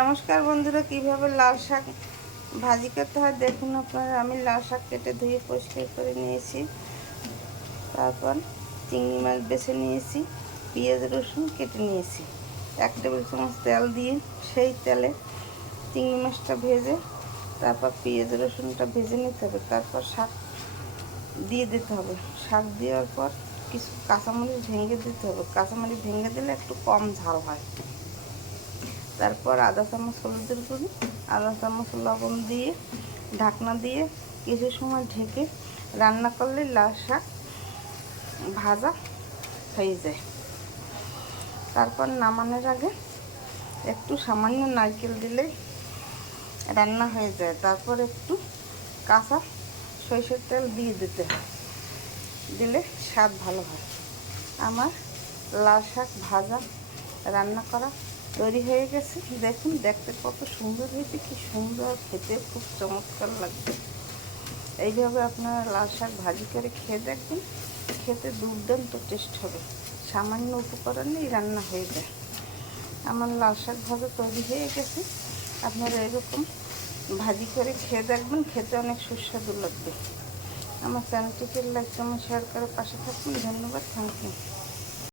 নমস্কার বন্ধুরা, কিভাবে লাল শাক ভাজি করতে হয় দেখুন আপনারা। আমি লাল শাক কেটে ধুয়ে পরিষ্কার করে নিয়েছি। তারপর চিংড়ি মাছ বেছে নিয়েছি, পেঁয়াজ রসুন কেটে নিয়েছি। 1 টেবিল চামচ তেল দিয়ে সেই তেলে চিংড়ি মাছটা ভেজে তারপর পেঁয়াজ রসুনটা ভেজে নিতে হবে। তারপর শাক দিয়ে দিতে হবে। শাক দেওয়ার পর কিছু কাঁচামরিচ ভেঙে দিতে হবে। কাঁচামরিচ ভেঙে দিলে একটু কম ঝাল হয়। তারপর আধা চামচ হলুদের গুঁড়ি, আধা চামচ লবণ দিয়ে ঢাকনা দিয়ে কিছু সময় ঢেকে রান্না করলে লাল শাক ভাজা হয়ে যায়। তারপর নামানোর আগে একটু সামান্য নারকেল দিলেই রান্না হয়ে যায়। তারপর একটু কাঁচা সরষের তেল দিয়ে দিতে হয়, দিলে স্বাদ ভালো হয়। আমার লাল শাক ভাজা রান্না করা তৈরি হয়ে গেছে। দেখুন, দেখতে কত সুন্দর হয়েছে, কি সুন্দর, খেতে খুব চমৎকার লাগবে। এইভাবে আপনারা লাল শাক ভাজি করে খেয়ে দেখবেন, খেতে দুর্দান্ত টেস্ট হবে। সামান্য উপকরণেই রান্না হয়ে যায়। আমার লাল শাক ভাজা তৈরি হয়ে গেছে। আপনারা এরকম ভাজি করে খেয়ে দেখবেন, খেতে অনেক সুস্বাদু লাগবে। আমার চ্যানেলটিকে লাইক কমেন্ট শেয়ার করে পাশে থাকুন। ধন্যবাদ, থ্যাংক ইউ।